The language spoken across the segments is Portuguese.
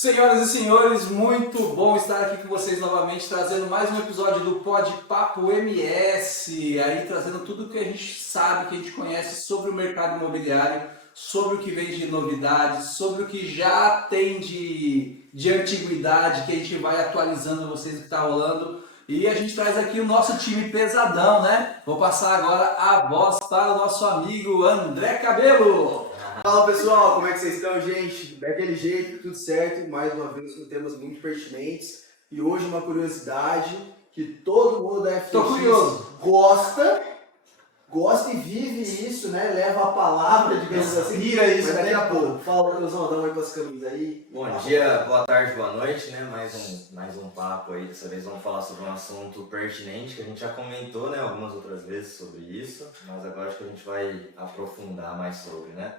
Senhoras e senhores, muito bom estar aqui com vocês novamente, trazendo mais um episódio do Pod Papo MS, aí trazendo tudo que a gente sabe, que a gente conhece sobre o mercado imobiliário, sobre o que vem de novidades, sobre o que já tem de antiguidade, que a gente vai atualizando vocês o que está rolando. E a gente traz aqui o nosso time pesadão, né? Vou passar agora a voz para o nosso amigo André Cabelo. Fala pessoal, como é que vocês estão, gente? Daquele jeito, tudo certo, mais uma vez com temas muito pertinentes. E hoje uma curiosidade que todo mundo da FTX gosta e vive isso, né? Leva a palavra, digamos assim. Vira isso mas daqui a pouco. Fala, Cruzão, dá um oi pras câmeras aí. Bom dia, boa tarde, boa noite, né? Mais um papo aí. Dessa vez vamos falar sobre um assunto pertinente que a gente já comentou, né? Algumas outras vezes sobre isso, mas agora acho que a gente vai aprofundar mais sobre, né?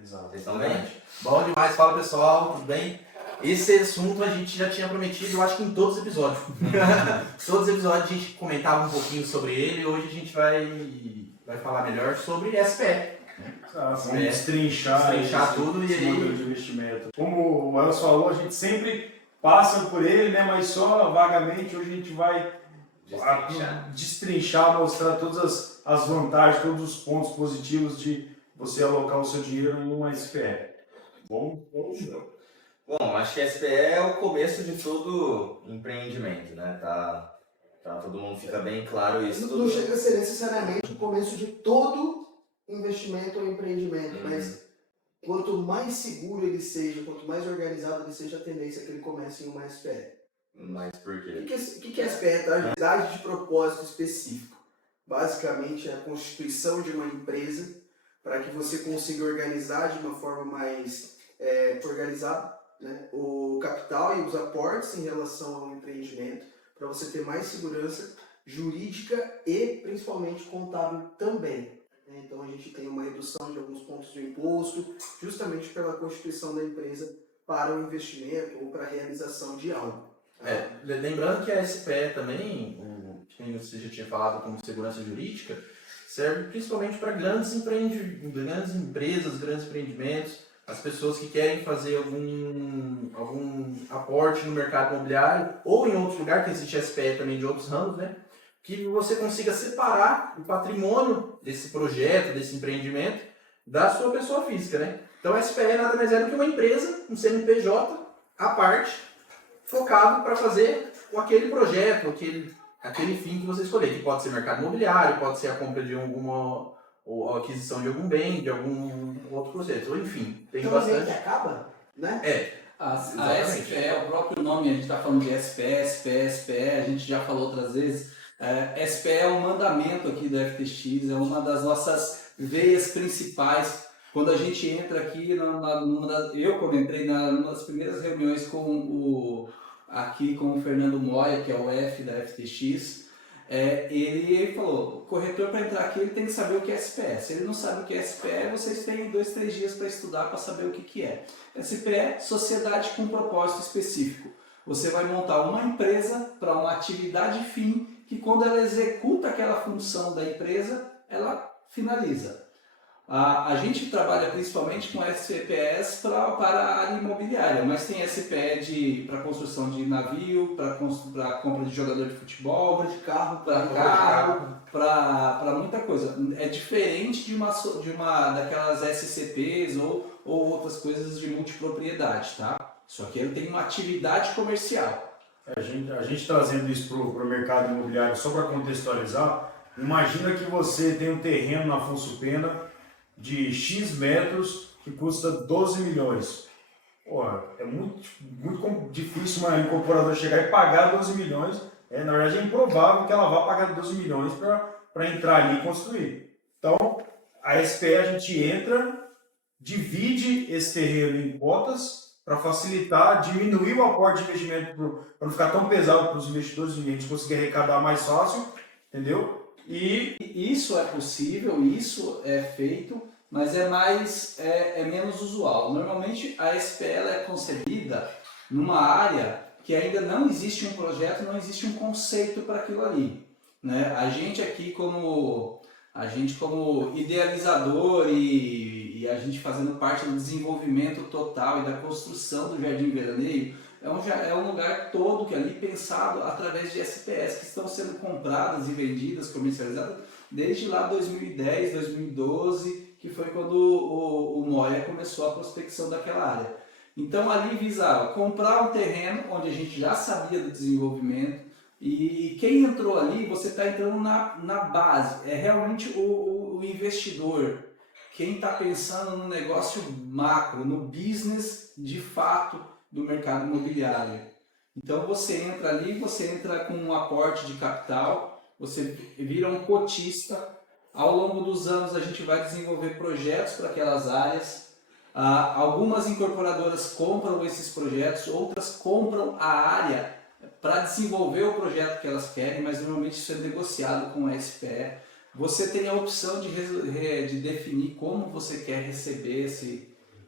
Exato. Vocês estão bem? Bom demais, fala pessoal, tudo bem? Esse assunto a gente já tinha prometido, eu acho que em todos os episódios. Todos os episódios a gente comentava um pouquinho sobre ele, hoje a gente vai falar melhor sobre SPE. Vamos destrinchar tudo e esse aí... modelo de investimento. Como o Elcio falou, a gente sempre passa por ele, né? Mas só vagamente. Hoje a gente vai destrinchar, mostrar todas as vantagens, todos os pontos positivos de você alocar o seu dinheiro em uma SPE. Bom, Bom, acho que a SPE é o começo de todo empreendimento, né? Tá, todo mundo fica bem claro isso. Não chega a ser necessariamente o começo de todo investimento ou empreendimento, mas quanto mais seguro ele seja, quanto mais organizado ele seja, a tendência é que ele comece em uma SPE. Mas por quê? O que é SPE? Atividade de propósito específico. Basicamente é a constituição de uma empresa para que você consiga organizar de uma forma mais organizada, né, o capital e os aportes em relação ao empreendimento, para você ter mais segurança jurídica e principalmente contábil também. Então a gente tem uma redução de alguns pontos do imposto, justamente pela constituição da empresa para o investimento ou para a realização de algo. Lembrando que a SPE também, que você já tinha falado como segurança jurídica, serve principalmente para grandes empresas, grandes empreendimentos, as pessoas que querem fazer algum aporte no mercado imobiliário ou em outro lugar, que existe SPE também de outros ramos, né? Que você consiga separar o patrimônio desse projeto, desse empreendimento, da sua pessoa física, né? Então a SPE nada mais é do que uma empresa, um CNPJ, à parte, focado para fazer aquele projeto, aquele fim que você escolher, que pode ser mercado imobiliário, pode ser a compra de ou a aquisição de algum bem, de algum outro projeto, ou enfim, tem então, bastante. Que acaba, né? A SPE, o próprio nome, a gente está falando de SPE, a gente já falou outras vezes. SPE é um mandamento aqui do FTX, é uma das nossas veias principais. Quando a gente entra aqui, eu quando entrei numa das primeiras reuniões com o Fernando Moya, que é o F da FTX, ele falou, o corretor para entrar aqui ele tem que saber o que é SPE. Se ele não sabe o que é SPE, vocês têm 2, 3 dias para estudar para saber o que é. SPE é Sociedade com Propósito Específico. Você vai montar uma empresa para uma atividade fim, que quando ela executa aquela função da empresa, ela finaliza. A gente trabalha principalmente com SPEs para a área imobiliária, mas tem SPE para construção de navio, para compra de jogador de futebol, De carro, para muita coisa. É diferente de daquelas SCPs ou outras coisas de multipropriedade, tá? Isso aqui ele tem uma atividade comercial. A gente trazendo isso para o mercado imobiliário, só para contextualizar, imagina que você tem um terreno na Afonso Pena de X metros que custa 12 milhões. Porra, é muito difícil uma incorporadora chegar e pagar 12 milhões. Na verdade, é improvável que ela vá pagar 12 milhões para entrar ali e construir. Então, a SPE a gente entra, divide esse terreno em cotas para facilitar, diminuir o aporte de investimento para não ficar tão pesado para os investidores e a gente conseguir arrecadar mais fácil, entendeu? E isso é possível, isso é feito, mas é menos usual. Normalmente a SPE é concebida numa área que ainda não existe um projeto, não existe um conceito para aquilo ali, né? A gente aqui como idealizador e e a gente fazendo parte do desenvolvimento total e da construção do Jardim Veraneio, é um lugar todo que ali pensado através de SPS que estão sendo compradas e vendidas, comercializadas desde lá 2010, 2012, que foi quando o Moia começou a prospecção daquela área. Então ali visava comprar um terreno onde a gente já sabia do desenvolvimento, e quem entrou ali, você está entrando na base, é realmente o investidor, quem está pensando no negócio macro, no business de fato do mercado imobiliário. Então você entra ali, você entra com um aporte de capital, você vira um cotista. Ao longo dos anos a gente vai desenvolver projetos para aquelas áreas. Algumas incorporadoras compram esses projetos, outras compram a área para desenvolver o projeto que elas querem, mas normalmente isso é negociado com a SPE. Você tem a opção de definir como você quer receber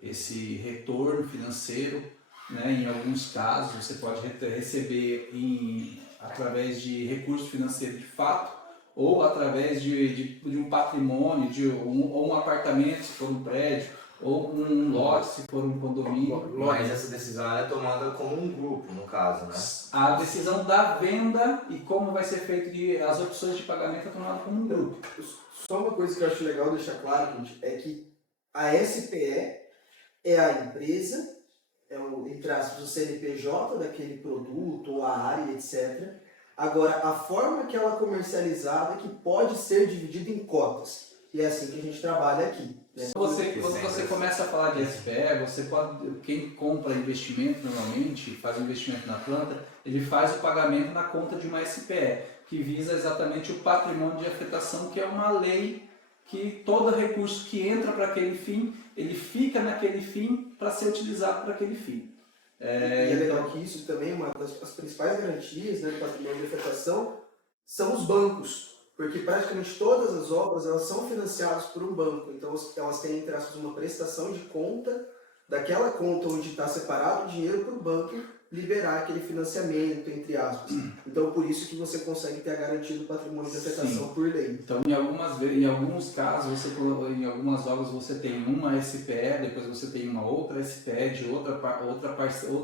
esse retorno financeiro, né? Em alguns casos você pode receber através de recurso financeiro de fato, ou através de um patrimônio, ou um apartamento se for um prédio, ou um lote se for um condomínio. Mas essa decisão é tomada como um grupo, no caso, né? A decisão da venda e como vai ser feito as opções de pagamento é tomada como um grupo. Só uma coisa que eu acho legal deixar claro, gente, é que a SPE é a empresa, entre aspas, o CNPJ daquele produto, ou a área, etc. Agora, a forma que ela é comercializada é que pode ser dividida em cotas. E é assim que a gente trabalha aqui. Né? Quando você começa a falar de SPE, quem compra investimento normalmente, faz um investimento na planta, ele faz o pagamento na conta de uma SPE, que visa exatamente o patrimônio de afetação, que é uma lei que todo recurso que entra para aquele fim, ele fica naquele fim para ser utilizado para aquele fim. E é legal que isso também, uma das principais garantias, né, do patrimônio de afetação, são os bancos. Porque praticamente todas as obras elas são financiadas por um banco, então elas têm, entre aspas, uma prestação de conta, daquela conta onde está separado o dinheiro para o banco liberar aquele financiamento, entre aspas. Então por isso que você consegue ter a garantia do patrimônio de afetação por lei. Então em alguns casos, em algumas obras você tem uma SPE, depois você tem uma outra SPE de outro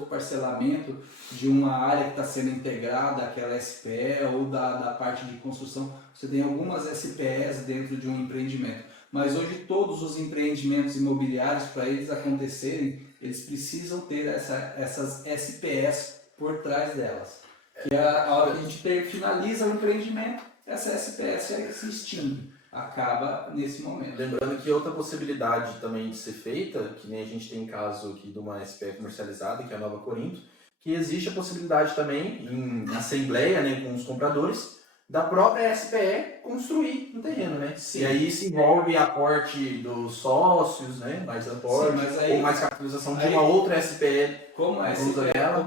parcelamento de uma área que está sendo integrada àquela SPE ou da parte de construção. Você tem algumas SPEs dentro de um empreendimento. Mas hoje todos os empreendimentos imobiliários, para eles acontecerem, eles precisam ter essas SPS por trás delas. Que a hora que a gente finaliza o empreendimento, essa SPS se extingue, acaba nesse momento. Lembrando que outra possibilidade também de ser feita, que nem a gente tem caso aqui de uma SPE comercializada, que é a Nova Corinto, que existe a possibilidade também, em assembleia, né, com os compradores, da própria SPE construir no terreno, né? Sim. E aí se envolve aporte dos sócios, né? Mais aporte, ou mais capitalização de uma outra SPE. Como a SPE ela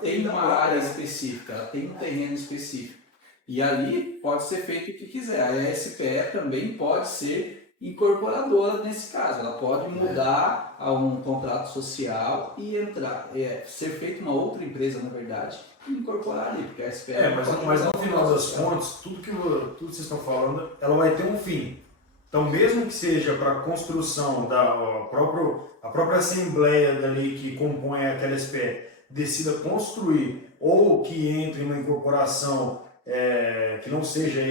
tem uma área específica, ela tem um terreno específico. E ali pode ser feito o que quiser. A SPE também pode ser incorporadora nesse caso. Ela pode mudar a um contrato social e ser feita uma outra empresa, na verdade, e incorporar ali, porque a SPE... Mas no final das contas, tudo que vocês estão falando, ela vai ter um fim. Então, mesmo que seja para a construção a própria assembleia dali que compõe aquela SPE decida construir ou que entre em uma incorporação que não sejam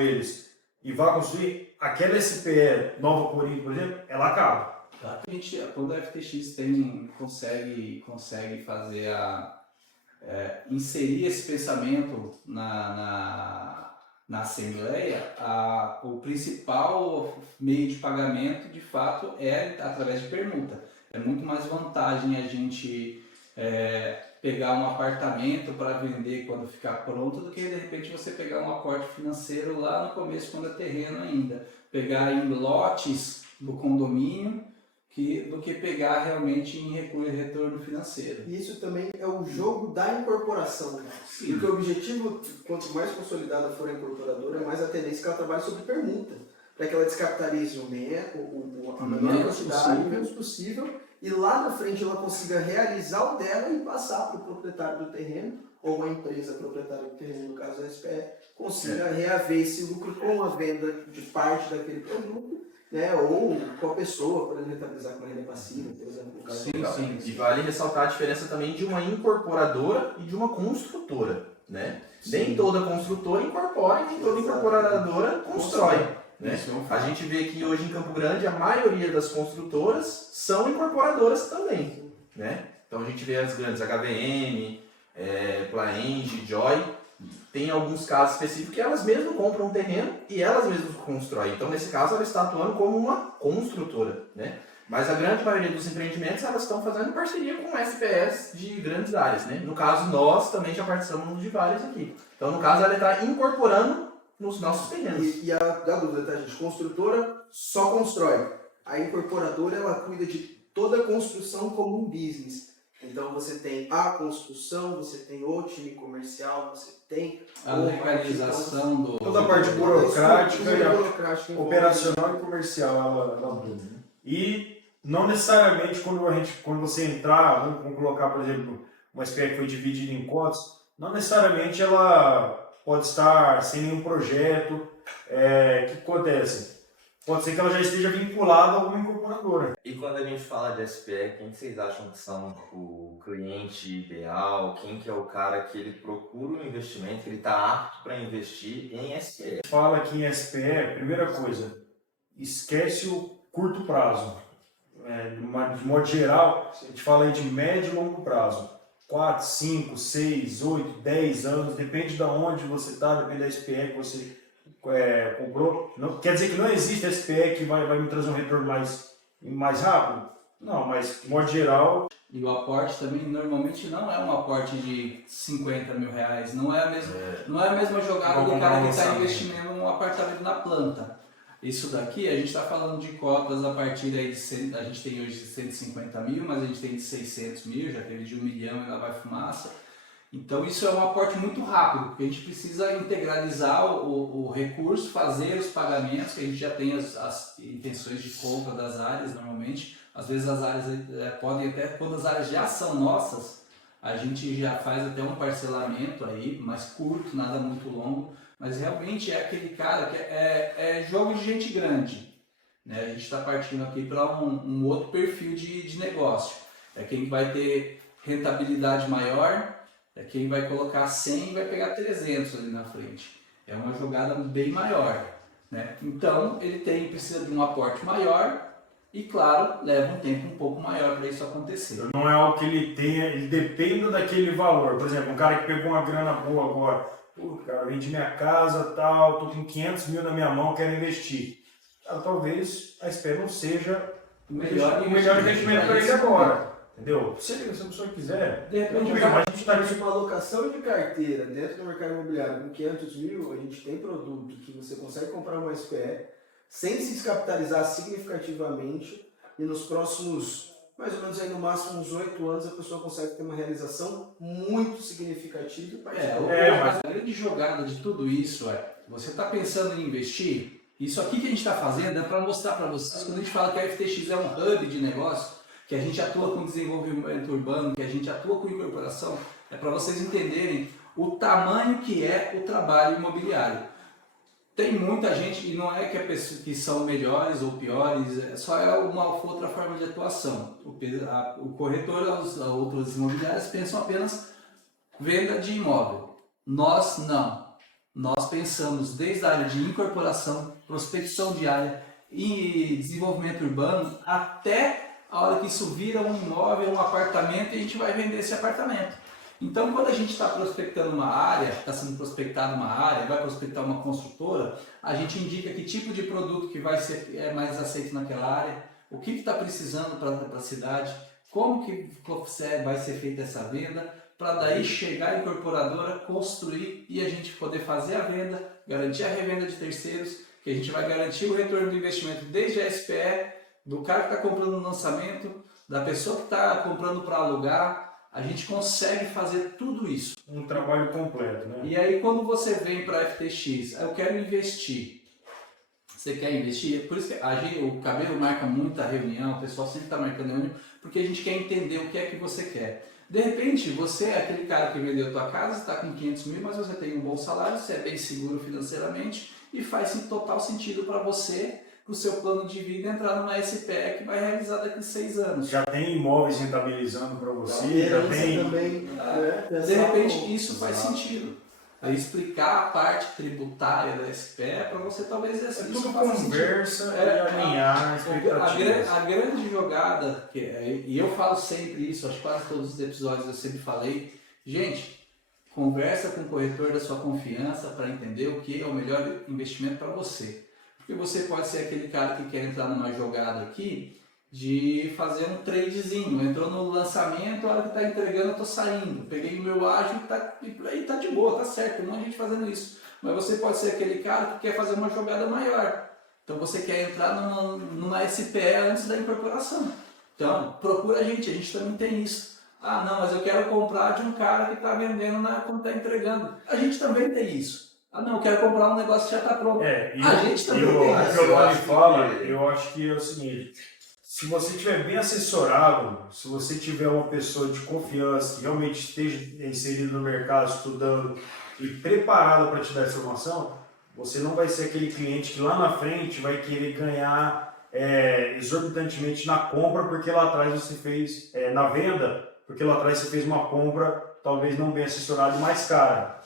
eles e vá construir, aquela SPE Nova Corinto, por exemplo, ela acaba. Quando a FTX consegue fazer inserir esse pensamento na Assembleia, o principal meio de pagamento, de fato, é através de permuta. É muito mais vantagem a gente pegar um apartamento para vender quando ficar pronto do que, de repente, você pegar um aporte financeiro lá no começo, quando é terreno ainda. Pegar em lotes do condomínio, do que pegar realmente em retorno financeiro. E isso também é o jogo da incorporação. Sim. Porque o objetivo, quanto mais consolidada for a incorporadora, mais a tendência é que ela trabalhe sobre permuta, para que ela descapitalize a menor quantidade, o menos possível, e lá na frente ela consiga realizar o dela e passar para o proprietário do terreno, ou a empresa proprietária do terreno, no caso da SPE, consiga reaver esse lucro com a venda de parte daquele produto, né? Ou com a pessoa, para rentabilizar com a renda passiva, por exemplo. No caso Sim. E vale ressaltar a diferença também de uma incorporadora e de uma construtora, né? Nem toda construtora incorpora e nem toda incorporadora constrói. Né? A gente vê que hoje em Campo Grande a maioria das construtoras são incorporadoras também. Né? Então a gente vê as grandes HVM, Plaenge, Joy, tem alguns casos específicos que elas mesmas compram um terreno e elas mesmas constroem. Então nesse caso ela está atuando como uma construtora. Né? Mas a grande maioria dos empreendimentos elas estão fazendo parceria com SPS de grandes áreas. Né? No caso nós também já participamos de várias aqui. Então no caso ela está incorporando nos nossos terrenos. E a dúvida, tá, gente? Construtora só constrói. A incorporadora, ela cuida de toda a construção como um business. Então, você tem a construção, você tem o time comercial, você tem a legalização do... Toda a parte burocrática e operacional e e comercial. Ela e não necessariamente quando você entrar, vamos colocar, por exemplo, uma SPE que foi dividida em cotas, não necessariamente ela pode estar sem nenhum projeto. O que acontece? Pode ser que ela já esteja vinculada a alguma incorporadora. E quando a gente fala de SPE, quem vocês acham que são o cliente ideal? Quem que é o cara que ele procura um investimento, que ele está apto para investir em SPE? Fala aqui em SPE, primeira coisa, esquece o curto prazo. De modo geral, a gente fala aí de médio e longo prazo. 4, 5, 6, 8, 10 anos, depende de onde você está, depende da SPE que você comprou. Não, quer dizer que não existe SPE que vai me trazer um retorno mais rápido? Não, mas de modo geral... E o aporte também normalmente não é um aporte de 50 mil reais, não é a mesma jogada do cara que está investindo num apartamento na planta. Isso daqui, a gente está falando de cotas a partir aí a gente tem hoje de 150 mil, mas a gente tem de 600 mil, já teve de 1 milhão e ainda vai fumaça. Então isso é um aporte muito rápido, porque a gente precisa integralizar o recurso, fazer os pagamentos, que a gente já tem as intenções de compra das áreas normalmente. Às vezes as áreas podem até, quando as áreas já são nossas, a gente já faz até um parcelamento aí, mais curto, nada muito longo. Mas realmente é aquele cara que é jogo de gente grande. Né? A gente está partindo aqui para um outro perfil de negócio. É quem vai ter rentabilidade maior, é quem vai colocar 100 e vai pegar 300 ali na frente. É uma jogada bem maior. Né? Então ele precisa de um aporte maior e, claro, leva um tempo um pouco maior para isso acontecer. Não é algo que ele dependa daquele valor. Por exemplo, um cara que pegou uma grana boa agora, cara, vendi minha casa, tal, tô com 500 mil na minha mão, quero investir. Talvez a SPE não seja o melhor investimento para ele agora. Entendeu? Se a pessoa quiser, de repente, a gente está com uma alocação de carteira dentro do mercado imobiliário com 500 mil, a gente tem produto que você consegue comprar uma SPE sem se descapitalizar significativamente e nos próximos, mais ou menos aí no máximo uns 8 anos, a pessoa consegue ter uma realização muito significativa. Mas a grande jogada de tudo isso você está pensando em investir? Isso aqui que a gente está fazendo é para mostrar para vocês, quando a gente fala que a FTX é um hub de negócio, que a gente atua com desenvolvimento urbano, que a gente atua com incorporação, é para vocês entenderem o tamanho que é o trabalho imobiliário. Tem muita gente, e não é que são melhores ou piores, só é uma outra forma de atuação. O corretor, as outras imobiliárias pensam apenas venda de imóvel. Nós não. Nós pensamos desde a área de incorporação, prospecção de área e desenvolvimento urbano, até a hora que isso vira um imóvel, um apartamento, e a gente vai vender esse apartamento. Então, quando a gente está prospectando uma área, está sendo prospectada uma área, vai prospectar uma construtora, a gente indica que tipo de produto que vai ser mais aceito naquela área, o que está precisando para a cidade, como que vai ser feita essa venda, para daí chegar a incorporadora, construir e a gente poder fazer a venda, garantir a revenda de terceiros, que a gente vai garantir o retorno do investimento desde a SPE, do cara que está comprando no lançamento, da pessoa que está comprando para alugar. A gente consegue fazer tudo isso. Um trabalho completo, né? E aí quando você vem para a FTX, eu quero investir. você quer investir, por isso que o Cabelo marca muita reunião, o pessoal sempre está marcando reunião, porque a gente quer entender o que é que você quer. De repente, você é aquele cara que vendeu a tua casa, está com 500 mil, mas você tem um bom salário, você é bem seguro financeiramente e faz total sentido para você, para o seu plano de vida, entrar numa SPE que vai realizar daqui a 6 anos. Já tem imóveis rentabilizando para você, já tem... também, né? De repente, isso faz sentido. Aí explicar a parte tributária da SPE para você talvez É isso tudo faça conversa e alinhar expectativas. a grande jogada, e eu falo sempre isso, acho que quase todos os episódios eu sempre falei, gente, conversa com o corretor da sua confiança para entender o que é o melhor investimento para você. Porque você pode ser aquele cara que quer entrar numa jogada aqui de fazer um tradezinho, entrou no lançamento, a hora que está entregando eu estou saindo, peguei o meu ágil e tá de boa, tá certo, tem um monte de gente fazendo isso. Mas você pode ser aquele cara que quer fazer uma jogada maior. Então você quer entrar numa SPE antes da incorporação. Então procura a gente também tem isso. Ah não, mas eu quero comprar de um cara que está vendendo quando está entregando. A gente também tem isso. Ah não, eu quero comprar um negócio que já está pronto. A gente também tem O isso. que o Tony fala, eu acho que é o seguinte, se você estiver bem assessorado, se você tiver uma pessoa de confiança que realmente esteja inserido no mercado, estudando e preparado para te dar informação, você não vai ser aquele cliente que lá na frente vai querer ganhar exorbitantemente na compra porque lá atrás você fez, na venda, porque lá atrás você fez uma compra talvez não bem assessorada e mais cara.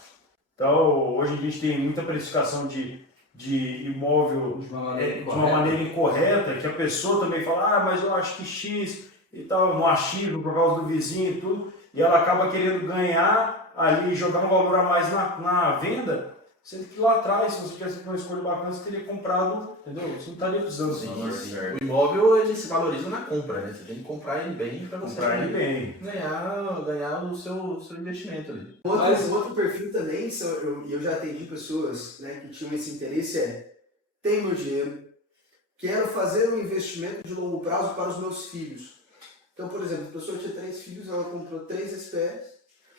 Então, hoje a gente tem muita precificação de imóvel De uma maneira incorreta, que a pessoa também fala, ah, mas eu acho que X e tal, no achismo por causa do vizinho e tudo, e ela acaba querendo ganhar ali, jogar um valor a mais na venda, sendo que lá atrás, se você tivesse uma escolha bacana, você teria comprado, entendeu? Você não estaria precisando Sim, valor. sim. O imóvel ele se valoriza na compra, né? Você tem que comprar ele bem para você Comprar ele bem. ganhar o seu investimento ali. Outro perfil também, eu já atendi pessoas, né, que tinham esse interesse, tenho meu dinheiro, quero fazer um investimento de longo prazo para os meus filhos. Então, por exemplo, a pessoa tinha 3 filhos, ela comprou 3 SPEs,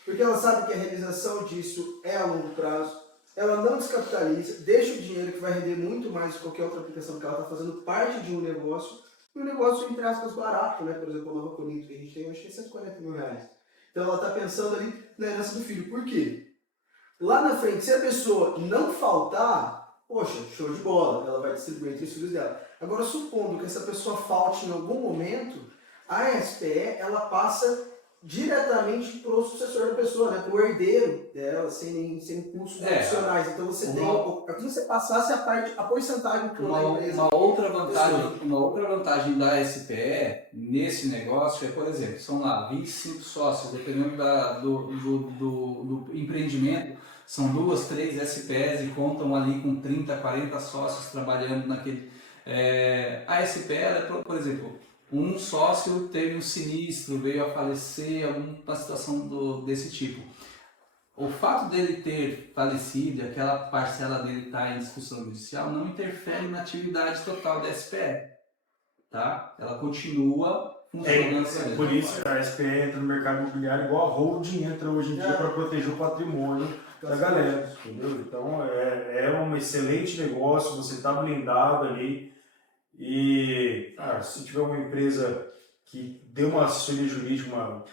porque ela sabe que a realização disso é a longo prazo, ela não descapitaliza, deixa o dinheiro que vai render muito mais de qualquer outra aplicação que ela está fazendo parte de um negócio, e um negócio, entre aspas, barato, né? Por exemplo, a Nova Conito, que a gente tem, acho que é 140 mil reais. Então ela está pensando ali na herança do filho. Por quê? Lá na frente, se a pessoa não faltar, poxa, show de bola, ela vai distribuir entre os filhos dela. Agora, supondo que essa pessoa falte em algum momento, a SPE, ela passa diretamente para o sucessor da pessoa, né? Para o herdeiro dela, sem custos adicionais. Então você tem, é como se você passasse a porcentagem toda da empresa. Uma outra vantagem da SPE nesse negócio é, por exemplo, são lá 25 sócios, dependendo do empreendimento, são 2, 3 SPEs e contam ali com 30, 40 sócios trabalhando naquele... a SPE, por exemplo, um sócio teve um sinistro, veio a falecer, alguma situação desse tipo. O fato dele ter falecido e aquela parcela dele estar em discussão judicial não interfere na atividade total da SPE. Tá? Ela continua funcionando. Por isso que a SPE entra no mercado imobiliário igual a holding entra hoje em dia para proteger o patrimônio da galera. Entendeu? Então é um excelente negócio, você está blindado ali. E se tiver uma empresa que dê uma assessoria jurídica,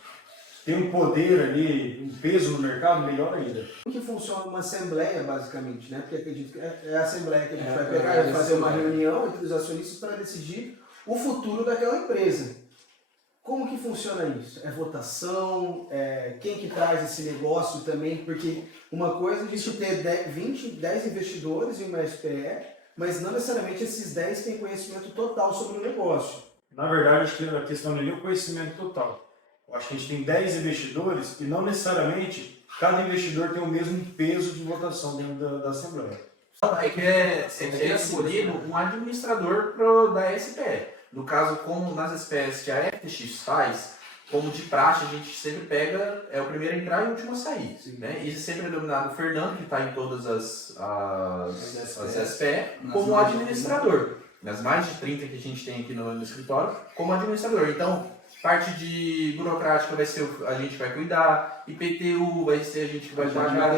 tem um poder ali, um peso no mercado, melhor ainda. Como que funciona uma assembleia, basicamente, né? Porque acredito que é a assembleia que a gente vai pegar e fazer uma reunião entre os acionistas para decidir o futuro daquela empresa. Como que funciona isso? É votação? Quem que traz esse negócio também? Porque uma coisa é a gente ter 10 investidores em uma SPE, mas não necessariamente esses 10 têm conhecimento total sobre o negócio. Na verdade, acho que a questão não é nem o conhecimento total. Eu acho que a gente tem 10 investidores e não necessariamente cada investidor tem o mesmo peso de votação dentro da Assembleia. É que é escolhido um administrador da SPE. No caso, como nas SPEs que a FTX faz, como de praxe, a gente sempre pega o primeiro a entrar e o último a sair. Né? E sempre é dominado o Fernando, que está em todas as SPE, como administrador. Nas mais de 30 que a gente tem aqui no escritório, como administrador. Então, Parte de burocrática vai ser a gente vai cuidar, IPTU vai ser a gente que vai pagar,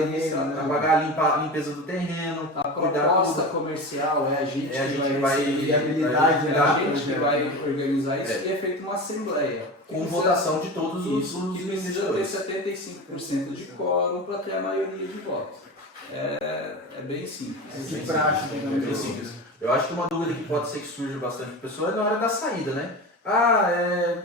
pagar a limpeza do terreno, A cuidar proposta tudo. comercial é a gente A que gente vai vai viabilidade, é né? a gente que vai organizar isso e é feita uma assembleia. com votação de todos os Isso, que precisa ter investidores. 75% de quórum para ter a maioria de votos. É bem simples. Que prático, É digamos bem assim. simples. Eu acho que uma dúvida que pode ser que surja bastante para pessoa é na hora da saída, né?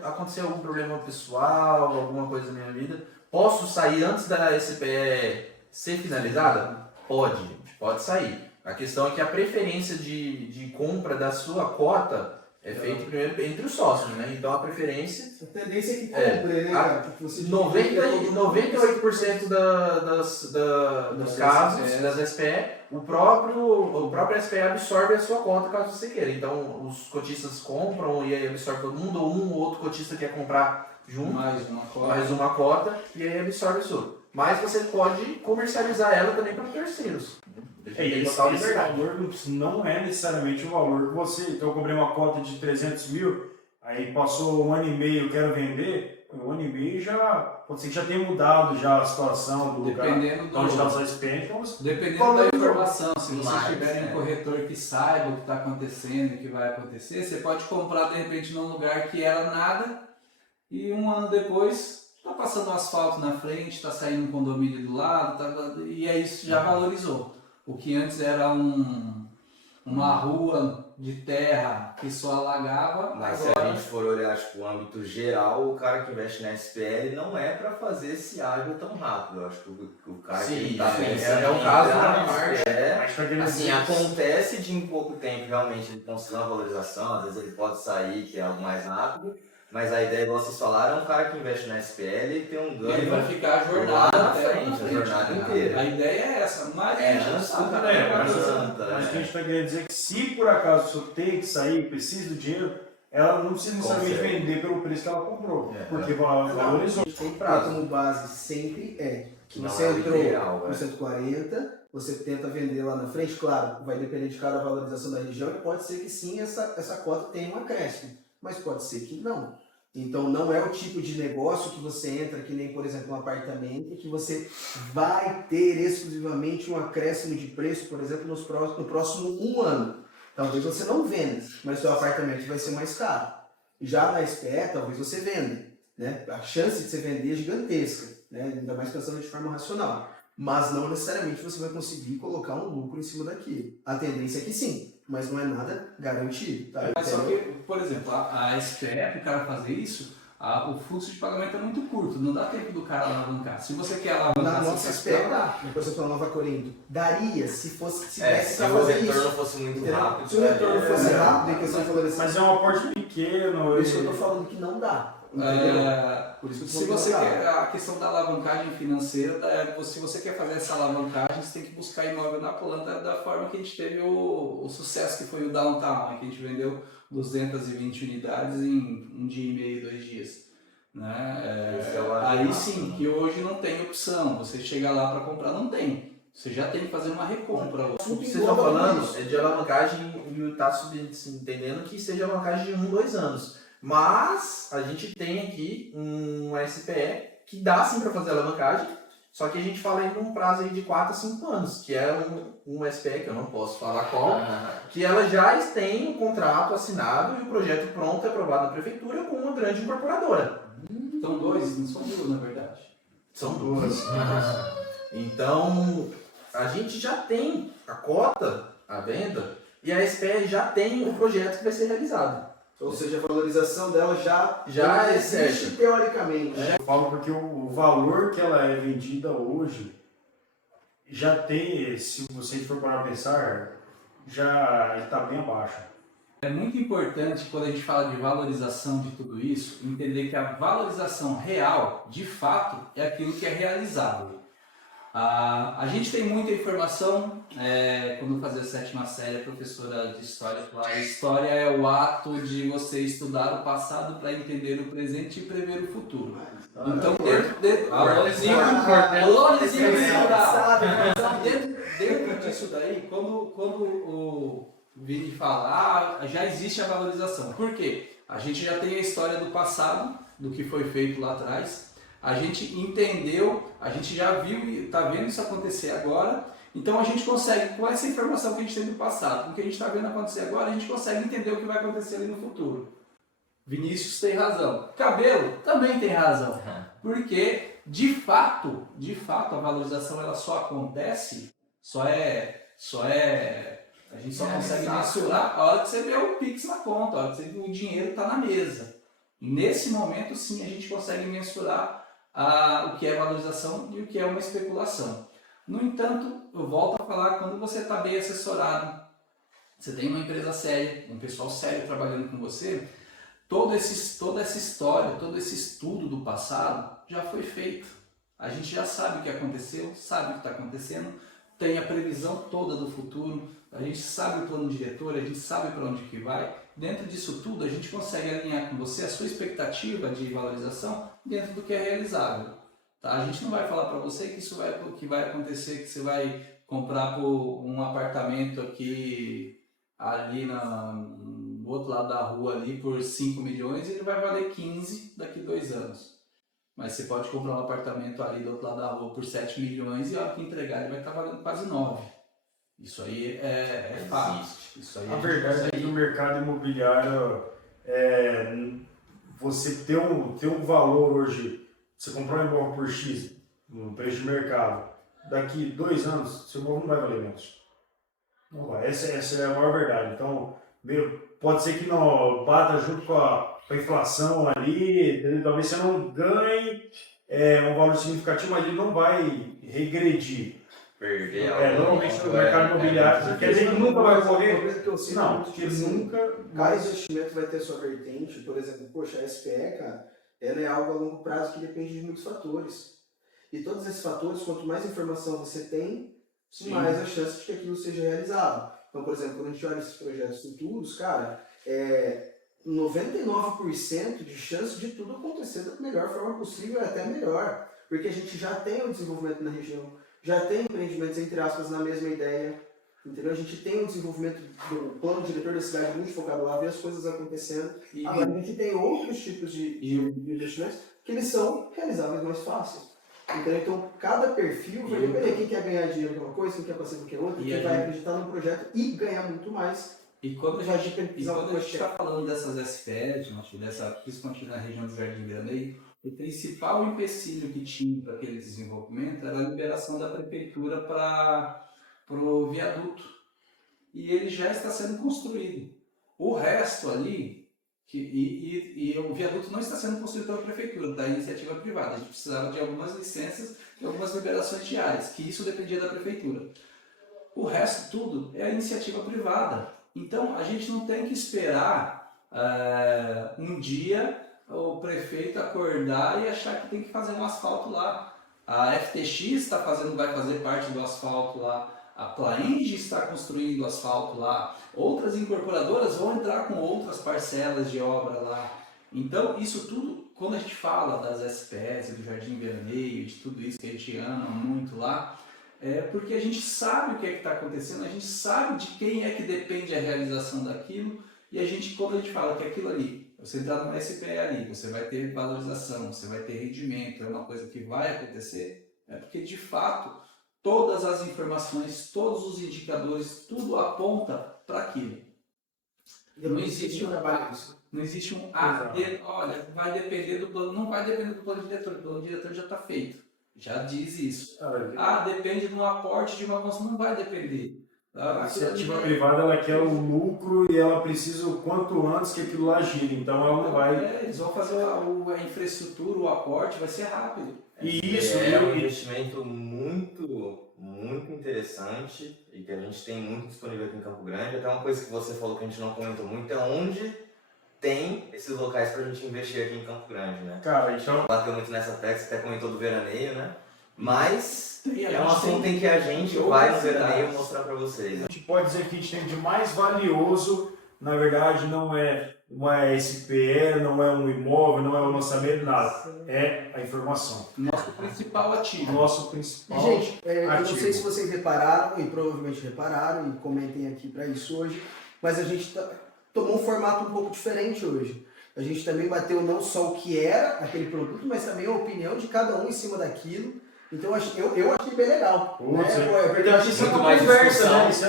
Aconteceu algum problema pessoal, alguma coisa na minha vida. Posso sair antes da SPE ser finalizada? Pode sair. A questão é que a preferência de compra da sua cota é feita primeiro entre os sócios, né? Então a preferência, A tendência é que compre, né, cara? Porque você 98% dos casos das SPE, o próprio SPE absorve a sua cota caso você queira. Então os cotistas compram e aí absorve todo mundo, ou um ou outro cotista quer comprar junto, Mais uma cota. e aí absorve a sua. Mas você pode comercializar ela também para terceiros. Tem total Esse liberdade. valor não é necessariamente o valor que você. Então eu comprei uma cota de 300 mil, aí passou 1 ano e meio, eu quero vender, 1 ano e meio já. Pode ser que já tenha mudado já a situação do lugar. Dependendo Então, onde está do, o SPN, então você. dependendo da informação, se você Mas, tiver um corretor que saiba o que está acontecendo e o que vai acontecer, você pode comprar de repente num lugar que era nada e 1 ano depois está passando um asfalto na frente, está saindo um condomínio do lado, e aí isso já valorizou. O que antes era uma rua de terra que só alagava, Mas se a agora gente for olhar tipo, o âmbito geral, o cara que investe na SPL não é para fazer esse ágio tão rápido. Eu acho que o cara Sim, que está sim, pensando é o em caso entrar da na Marcha. SPL, Mas tá querendo assim, dizer- acontece de em pouco tempo realmente ele conseguir uma valorização, às vezes ele pode sair, que é algo mais rápido, mas a ideia, igual vocês falaram, é um cara que investe na SPL e tem um ganho. ele vai ficar a lá jornada na até frente, a jornada inteira. A ideia é essa, mas a gente não antes sabe. do cara É, pegar mas- planta, Mas o que a né? gente está querendo dizer é que se por acaso a pessoa tem que sair, precisa do dinheiro, ela não precisa necessariamente Consegue. vender pelo preço que ela comprou, É. porque valorizou. A gente tem que ter como base sempre que Não você é o entrou ideal, no é. 140, você tenta vender lá na frente, claro, vai depender de cada valorização da região e pode ser que sim, essa cota tenha um acréscimo, mas pode ser que não. Então não é o tipo de negócio que você entra, que nem, por exemplo, um apartamento, que você vai ter exclusivamente um acréscimo de preço, por exemplo, no próximo 1 ano. Talvez você não venda, mas seu apartamento vai ser mais caro. Já na SPE, talvez você venda, né? A chance de você vender é gigantesca, né? Ainda mais pensando de forma racional. Mas não necessariamente você vai conseguir colocar um lucro em cima daquilo. A tendência é que sim, mas não é nada garantido. Tá? Mas só que, por exemplo, a SPE, para o cara fazer isso, o fluxo de pagamento é muito curto, não dá tempo do cara alavancar. Se você quer Na alavancar nossa seu SPE capital, dá, por exemplo, a Nova Corinto. Daria se desse Se para o fazer retorno isso. fosse muito Entendeu? rápido, Se o retorno daria. fosse rápido, em questão de valorização, Mas é um aporte pequeno. por isso que eu tô falando que não dá. Entendeu? Por isso que eu tô se falando você que não dá. quer a questão da alavancagem financeira, se você quer fazer essa alavancagem, você tem que buscar imóvel na planta da forma que a gente teve o sucesso que foi o Downtown, né? Que a gente vendeu 220 unidades em 1 dia e meio, 2 dias. Né? Esse é o lado Aí rápido, sim, né? que hoje não tem opção, você chega lá para comprar, não tem. Você já tem que fazer uma recompra. O que vocês estão falando é de alavancagem e o Tasso entendendo que seja alavancagem de 1, 2 anos. Mas a gente tem aqui um SPE que dá sim para fazer alavancagem, só que a gente fala aí num prazo aí de 4 a 5 anos, que é um SPE que eu não posso falar qual, que ela já tem um contrato assinado e o projeto pronto, aprovado na prefeitura com uma grande incorporadora. São 2, não são 2 na verdade. São 2. Então, a gente já tem a cota à venda e a SPE já tem o projeto que vai ser realizado. Ou seja, a valorização dela Já é existe certa. teoricamente. Eu falo porque o valor que ela é vendida hoje já tem, se você for parar para pensar, já está bem abaixo. É muito importante, quando a gente fala de valorização de tudo isso, entender que a valorização real, de fato, é aquilo que é realizado. A gente tem muita informação, quando eu fazia a 7ª série, a professora de História falava, a história é o ato de você estudar o passado para entender o presente e prever o futuro. Então, dentro disso daí, quando o Vini fala, já existe a valorização. Por quê? A gente já tem a história do passado do que foi feito lá atrás. A gente entendeu, a gente já viu e está vendo isso acontecer agora. Então a gente consegue, com essa informação que a gente tem do passado, com o que a gente está vendo acontecer agora, a gente consegue entender o que vai acontecer ali no futuro. Vinícius tem razão. Cabelo também tem razão. Porque, de fato, a valorização ela só acontece, a gente só consegue mensurar a hora que você vê o Pix na conta, a hora que você vê o dinheiro está na mesa. Nesse momento, sim, a gente consegue mensurar o que é valorização e o que é uma especulação. No entanto, eu volto a falar, quando você está bem assessorado, você tem uma empresa séria, um pessoal sério trabalhando com você, toda essa história, todo esse estudo do passado já foi feito. A gente já sabe o que aconteceu, sabe o que está acontecendo, tem a previsão toda do futuro, a gente sabe o plano diretor, a gente sabe para onde que vai. Dentro disso tudo, a gente consegue alinhar com você a sua expectativa de valorização dentro do que é realizável. Tá? A gente não vai falar para você que isso que vai acontecer, que você vai comprar um apartamento aqui, ali no outro lado da rua ali por 5 milhões e ele vai valer 15 daqui 2 anos. Mas você pode comprar um apartamento ali do outro lado da rua por 7 milhões e a hora que entregar ele vai estar valendo quase 9. Isso aí é fato. Isso aí A verdade é que no mercado imobiliário, você ter um valor hoje, você comprar um imóvel por X, no preço de mercado, daqui 2 anos, seu imóvel não vai valer menos. Não vai. Essa é a maior verdade. Então, pode ser que não bata junto com a inflação ali, entendeu? Talvez você não ganhe um valor significativo, mas ele não vai regredir. Perder Normalmente no mercado imobiliário, quer dizer que nunca vai ocorrer? Não, porque nunca. Cada investimento vai ter sua vertente. Por exemplo, poxa, a SPE, cara, ela é algo a longo prazo que depende de muitos fatores. E todos esses fatores, quanto mais informação você tem, mais a chance de que aquilo seja realizado. Então, por exemplo, quando a gente olha esses projetos futuros, cara, 99% de chance de tudo acontecer da melhor forma possível e até melhor. Porque a gente já tem o desenvolvimento na região, já tem empreendimentos, entre aspas, na mesma ideia. Entendeu? A gente tem o desenvolvimento do plano diretor da cidade muito focado lá, ver as coisas acontecendo. Agora, a gente tem outros tipos de investimentos que eles são realizáveis mais fáceis. Então, cada perfil vai depender. Quem quer ganhar dinheiro com uma coisa, quem quer passar com outra, quem vai acreditar no projeto e ganhar muito mais. E quando a gente está falando dessas SPs, principalmente na região do Jardim Graneio, o principal empecilho que tinha para aquele desenvolvimento era a liberação da prefeitura para o viaduto. E ele já está sendo construído. O resto ali, e o viaduto não está sendo construído pela prefeitura, da iniciativa privada. A gente precisava de algumas licenças e algumas liberações diárias, que isso dependia da prefeitura. O resto tudo é a iniciativa privada. Então, a gente não tem que esperar um dia o prefeito acordar e achar que tem que fazer um asfalto lá. A FTX vai fazer parte do asfalto lá. A Plaenge está construindo asfalto lá. Outras incorporadoras vão entrar com outras parcelas de obra lá. Então, isso tudo, quando a gente fala das SPS, do Jardim Veraneio, de tudo isso que a gente ama muito lá, é porque a gente sabe o que é que está acontecendo, a gente sabe de quem é que depende a realização daquilo, e quando a gente fala que aquilo ali, você entrar numa SPE ali, você vai ter valorização, você vai ter rendimento, é uma coisa que vai acontecer, é porque de fato todas as informações, todos os indicadores, tudo aponta para aquilo. Não existe um olha, vai depender do plano, não vai depender do plano diretor, o plano diretor já está feito. Já diz isso. Depende de um aporte de uma construção, não vai depender. A iniciativa privada ela quer o lucro e ela precisa o quanto antes que aquilo lá gire, então ela não vai. Eles vão fazer a infraestrutura, o aporte, vai ser rápido. E isso é um investimento muito, muito interessante e que a gente tem muito disponível aqui em Campo Grande. Até uma coisa que você falou que a gente não comentou muito é onde tem esses locais pra gente investir aqui em Campo Grande, né? Cara, então. Bateu muito nessa tecla, você até comentou do veraneio, né? Mas é um assunto em que a gente vai no veraneio mostrar pra vocês. A gente pode dizer que a gente tem de mais valioso, na verdade, não é uma SPE, não é um imóvel, não é um lançamento, nada. É a informação. Nosso principal ativo. Nosso principal Gente, eu não ativo. sei se vocês repararam, e provavelmente repararam, e comentem aqui para isso hoje, mas a gente tomou um formato um pouco diferente hoje. A gente também bateu não só o que era aquele produto, mas também a opinião de cada um em cima daquilo. Então eu achei bem legal. Putz, né? eu acho que isso é Muito uma mais conversa, discussão. né? Isso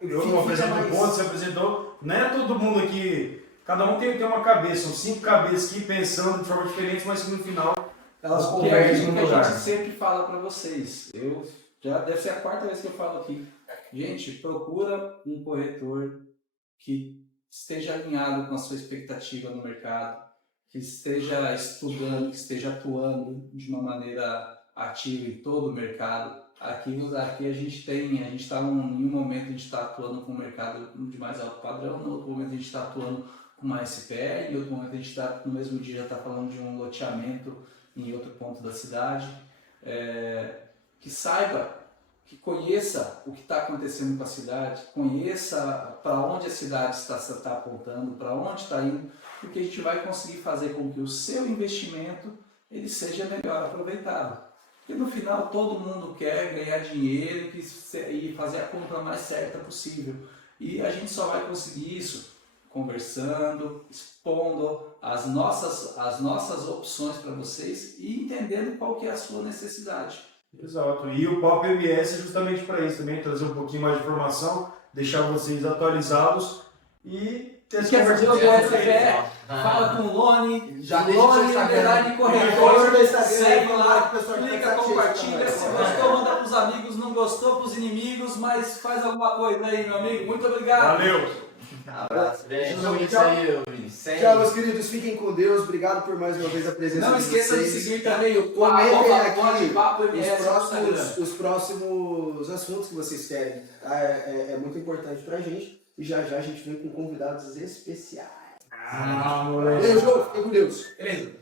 eu não apresento mais- ponto, você apresentou. Não é todo mundo aqui. Cada um tem uma cabeça, são 5 cabeças aqui pensando de forma diferente, mas que no final elas Que é convergem aquilo no que a lugar. gente sempre fala para vocês. Já deve ser a 4ª vez que eu falo aqui. Gente, procura um corretor que esteja alinhado com a sua expectativa no mercado, que esteja estudando, que esteja atuando de uma maneira ativa em todo o mercado. Aqui a gente está em um momento a gente está atuando com o mercado de mais alto padrão, no outro momento a gente está atuando com uma SPE, em outro momento a gente está, no mesmo dia, já está falando de um loteamento em outro ponto da cidade. Que saiba, que conheça o que está acontecendo com a cidade, conheça para onde a cidade está apontando, para onde está indo, porque a gente vai conseguir fazer com que o seu investimento ele seja melhor aproveitado. Porque no final todo mundo quer ganhar dinheiro e fazer a compra mais certa possível. E a gente só vai conseguir isso conversando, expondo as nossas opções para vocês e entendendo qual que é a sua necessidade. Exato. E o Papo MS é justamente para isso também, trazer um pouquinho mais de informação, deixar vocês atualizados e ter essa Quer conversa fazer o de SPE? Fala com o Lone, Já deixa o seu Lone, Instagram. underline Deixa o corretor, seu Instagram segue aí, lá, que o pessoal clica, tá compartilha, chateado se também. gostou, manda pros amigos, não gostou pros inimigos, mas faz alguma coisa aí, meu amigo. Muito obrigado. Valeu! Abraço, gente. Tchau. Isso aí, Vini. Tchau, meus queridos. Fiquem com Deus. Obrigado por mais uma vez a presença Não de esqueça de vocês. seguir também o Comentem Papo aqui MS no Instagram. os próximos assuntos que vocês querem. É muito importante pra gente. E já a gente vem com convidados especiais. Moleque! Beijo, fiquem com Deus. Beleza.